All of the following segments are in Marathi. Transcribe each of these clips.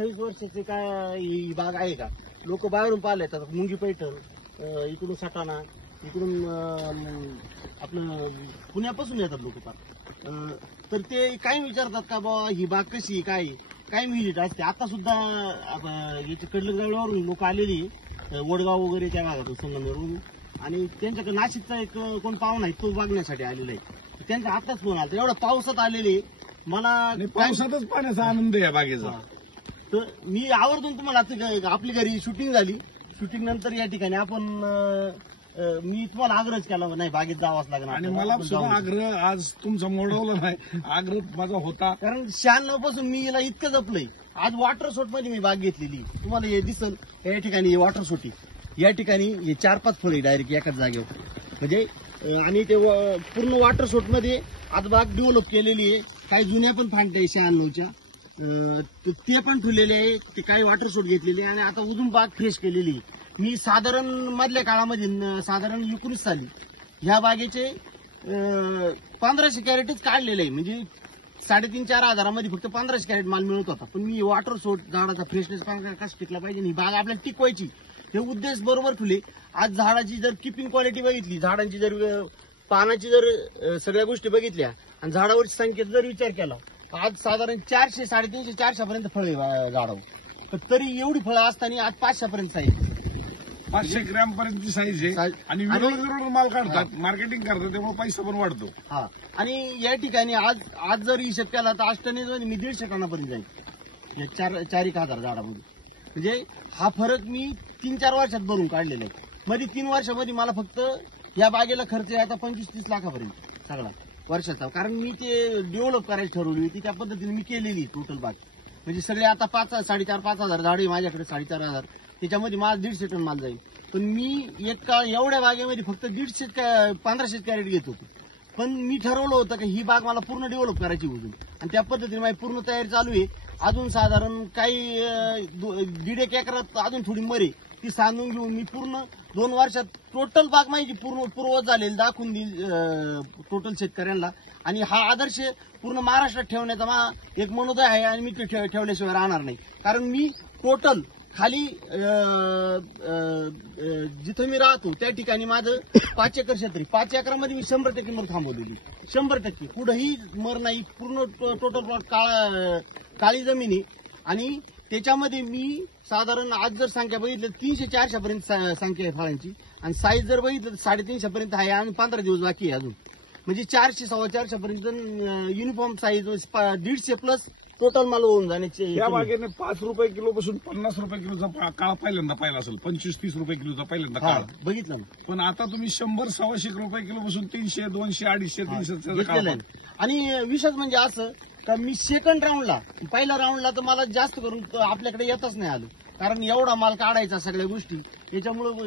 28 वर्षाचे काय ही बाग आहे का? लोक बाहेरून पाहिले येतात, मुंगी पैठण, इकडून सटाणा, इकडून आपलं पुण्यापासून येतात लोक पार. तर ते काय विचारतात का बाबा ही बाग कशी काय काय व्हिजिट असते. आता सुद्धा याच्या कडलगाववरून लोक आलेली, वडगाव वगैरे त्या भागातून संगमनेरवरून, आणि त्यांच्याकडे नाशिकचा एक कोण पाहुणा आहे तो बघण्यासाठी आलेला आहे. त्यांचा आताच फोन आला, एवढा पावसात आलेले मला पावसातच पाण्याचा आनंद आहे बागेचा. तर मी आवर्जून तुम्हाला आपली घरी शूटिंग झाली, शूटिंग नंतर या ठिकाणी आपण मी तुम्हाला आग्रह केला नाही बागेत जावाच लागणार. आणि मला सुद्धा आग्रह आज तुमचा मोडवला नाही, आग्रह माझा होता. कारण 96 पासून मी याला इतकं जपलंय. आज वॉटर शॉट मध्ये मी बाग घेतलेली, तुम्हाला हे दिसल या ठिकाणी वॉटर शॉट, या ठिकाणी हे 4-5 फळे डायरेक्ट एकाच जागेवर म्हणजे. आणि ते पूर्ण वॉटर शॉट मध्ये आज बाग डेव्हलप केलेली आहे. काही जुन्या पण फांटे 96च्या ते पण ठेवलेले आहे, ते काही वॉटर शॉट घेतलेले आहे आणि आता अजून बाग फ्रेश केलेली आहे. मी साधारण मधल्या काळामध्ये साधारण 19 साली ह्या बागेचे 1500 कॅरेटच काढलेले आहे. म्हणजे 3,500-4 हजारामध्ये फक्त 1500 कॅरेट माल मिळत होता. पण मी वॉटर शॉट झाडाचा फ्रेशनेस कसा टिकला पाहिजे, ही बाग आपल्याला टिकवायची हे उद्देश बरोबर ठेवले. आज झाडाची जर किपिंग क्वालिटी बघितली, झाडांची जर पानाची जर सगळ्या गोष्टी बघितल्या आणि झाडावरची संख्येचा जर विचार केला, आज साधारण 400, 350-400 पर्यंत फळे झाडावर. पण तरी एवढी फळं असताना आज 500 पर्यंत साईज, 500 ग्रॅम पर्यंतची साईज आहे. आणि विरोध माल काढतात, मार्केटिंग करतात, त्यामुळे पैसा पण वाढतो. हा, आणि या ठिकाणी आज जर हिशेब केला तर 8 टनेज मी 150 टनापर्यंत जाईल या 4-1 हजार झाडामध्ये. म्हणजे हा फरक मी 3-4 वर्षात भरून काढलेला आहे. मध्ये 3 वर्षामध्ये मला फक्त या बागेला खर्च आहे आता 25-30 लाखापर्यंत सगळा वर्षाचा. कारण मी ते डेव्हलप करायची ठरवली होती, त्या पद्धतीने मी केलेली टोटल बाग. म्हणजे सगळे आता 4.5-5 हजार झाडे माझ्याकडे, 4.5 त्याच्यामध्ये माझा 150 टन माल जाईल. पण मी एक काळ एवढ्या बागेमध्ये फक्त 1500 कॅरेट घेत होतो. पण मी ठरवलं होतं की ही बाग मला पूर्ण डेव्हलप करायची अजून, आणि त्या पद्धतीने माझी पूर्ण तयारी चालू आहे. अजून साधारण काही 1.5 एकरात अजून थोडी मरे ती सांधून घेऊन मी पूर्ण 2 वर्षात टोटल बाग माझी पूर्वत झालेली दाखवून देईल टोटल शेतकऱ्यांना. आणि हा आदर्श पूर्ण महाराष्ट्रात ठेवण्याचा एक मनोदय आहे आणि मी ते ठेवल्याशिवाय राहणार नाही. कारण मी टोटल खाली जिथं मी राहतो त्या ठिकाणी माझं 5 एकर क्षेत्र, 5 एकरामध्ये मी 100% मर थांबवलेली, 100%. कुठंही मर नाही, पूर्ण टोटल प्लॉट काळी जमीन आहे. आणि त्याच्यामध्ये मी साधारण आज जर संख्या बघितली 300-400 पर्यंत संख्या आहे फळांची, आणि साईज जर बघितलं तर 350 पर्यंत आहे आणि 15 दिवस बाकी आहे अजून. म्हणजे 400-450 पर्यंत युनिफॉर्म साईज 150 प्लस टोटल माल होऊन जाण्याचे. या बागेने 5 रुपये किलो पासून 50 रुपये किलोचा काळ पहिल्यांदा पाहिला असेल, 25-30 रुपये किलोचा पहिल्यांदा काळ बघितलं ना. पण आता तुम्ही 100-125 रुपये किलो पासून 300, 200, 250-300 आणि विशेष म्हणजे असं का मी सेकंड राऊंडला, पहिल्या राऊंडला तर मला जास्त करून आपल्याकडे येतच नाही आलं, कारण एवढा माल काढायचा सगळ्या गोष्टी, याच्यामुळं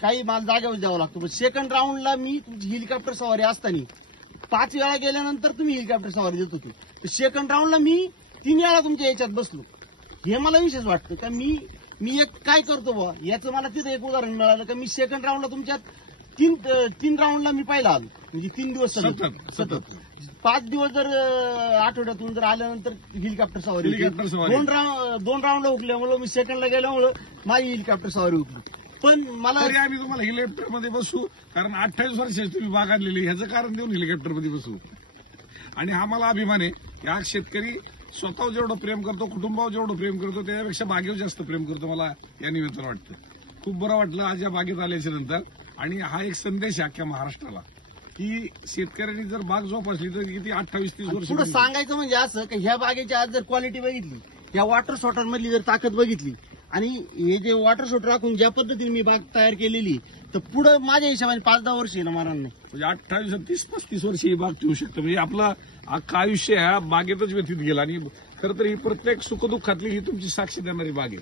काही माल जागेवर द्यावा लागतो. पण सेकंड राऊंडला मी हेलिकॉप्टर सवारी असताना 5 वेळा गेल्यानंतर तुम्ही हेलिकॉप्टर सवारी देत होतो. सेकंड राऊंडला मी 3 वेळा तुमच्या याच्यात बसलो. हे मला विशेष वाटतं का मी एक काय करतो बा, याचं मला तिथं एक उदाहरण मिळालं का मी सेकंड राऊंडला तुमच्यात 3 राऊंडला मी पहिला आलो. म्हणजे 3 दिवस सतत 5 दिवस जर आठवड्यातून जर आल्यानंतर हेलिकॉप्टर सवारी 2 राऊंडला उठल्यामुळं मी सेकंडला गेल्यामुळं माझी हेलिकॉप्टर सवारी उठली. पण मला आम्ही तुम्हाला हेलिकॉप्टर मध्ये बसू, कारण 28 वर्ष तुम्ही बाग आणलेली, ह्याचं कारण देऊन हेलिकॉप्टर मध्ये बसू. आणि हा मला अभिमान आहे की हा शेतकरी स्वतःवर जेवढं प्रेम करतो, कुटुंबावर जेवढं प्रेम करतो, त्याच्यापेक्षा बागेवर जास्त प्रेम करतो. मला या निमित्तानं वाटतं, खूप बरं वाटलं आज या बागेत आल्याच्या नंतर. आणि हा एक संदेश आहे अख्ख्या महाराष्ट्राला की शेतकऱ्यांनी जर बाग जोपासली तर किती 28-30 वर्ष. पुढे सांगायचं म्हणजे असं की ह्या बागेची आज जर क्वालिटी बघितली, या वॉटर शॉटरमधली जर ताकद बघितली, आणि हे जे वॉटर शॉट राखून ज्या पद्धतीने मी बाग तयार केलेली, तर पुढे माझ्या हिशोबाने 5-10 वर्ष येणं मारणार नाही. म्हणजे 28-30-35 वर्ष ही बाग ठेवू शकतो. म्हणजे आपलं अख्खं आयुष्य ह्या बागेतच व्यतीत गेलं. आणि खरं तर ही प्रत्येक सुखदुःखातली ही तुमची साक्षी देणारी बाग आहे.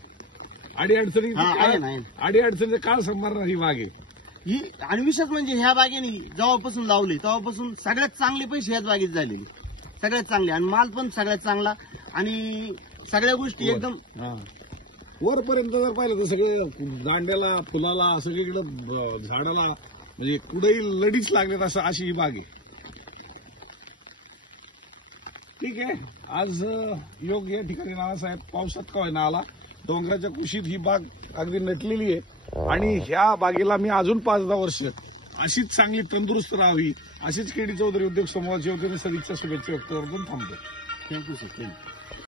अडीअडचणीचा काळ संभाळणारी बाग आहे ही. आणि विशेष म्हणजे ह्या बागेने जेव्हापासून लावले तेव्हापासून सगळ्यात चांगले पैसे ह्याच बागेत झालेले, सगळ्यात चांगले, आणि माल पण सगळ्यात चांगला, आणि सगळ्या गोष्टी एकदम वरपर्यंत जर पाहिलं तर सगळे दांड्याला, फुलाला, सगळीकडे झाडाला म्हणजे कुठेही लढीच लागलेत अशी ही बाग आहे. ठीक आहे. आज योग या ठिकाणी नानासाहेब पावसात का होईना आला. डोंगराच्या कुशीत ही बाग अगदी नटलेली आहे आणि ह्या बागेला मी अजून 5-10 वर्ष अशीच चांगली तंदुरुस्त राहावी, अशीच केडी चौधरी उद्योग समूहाच्या वतीने सदिच्छा शुभेच्छा व्यक्त करून थांबतो. Thank you sir, thank you.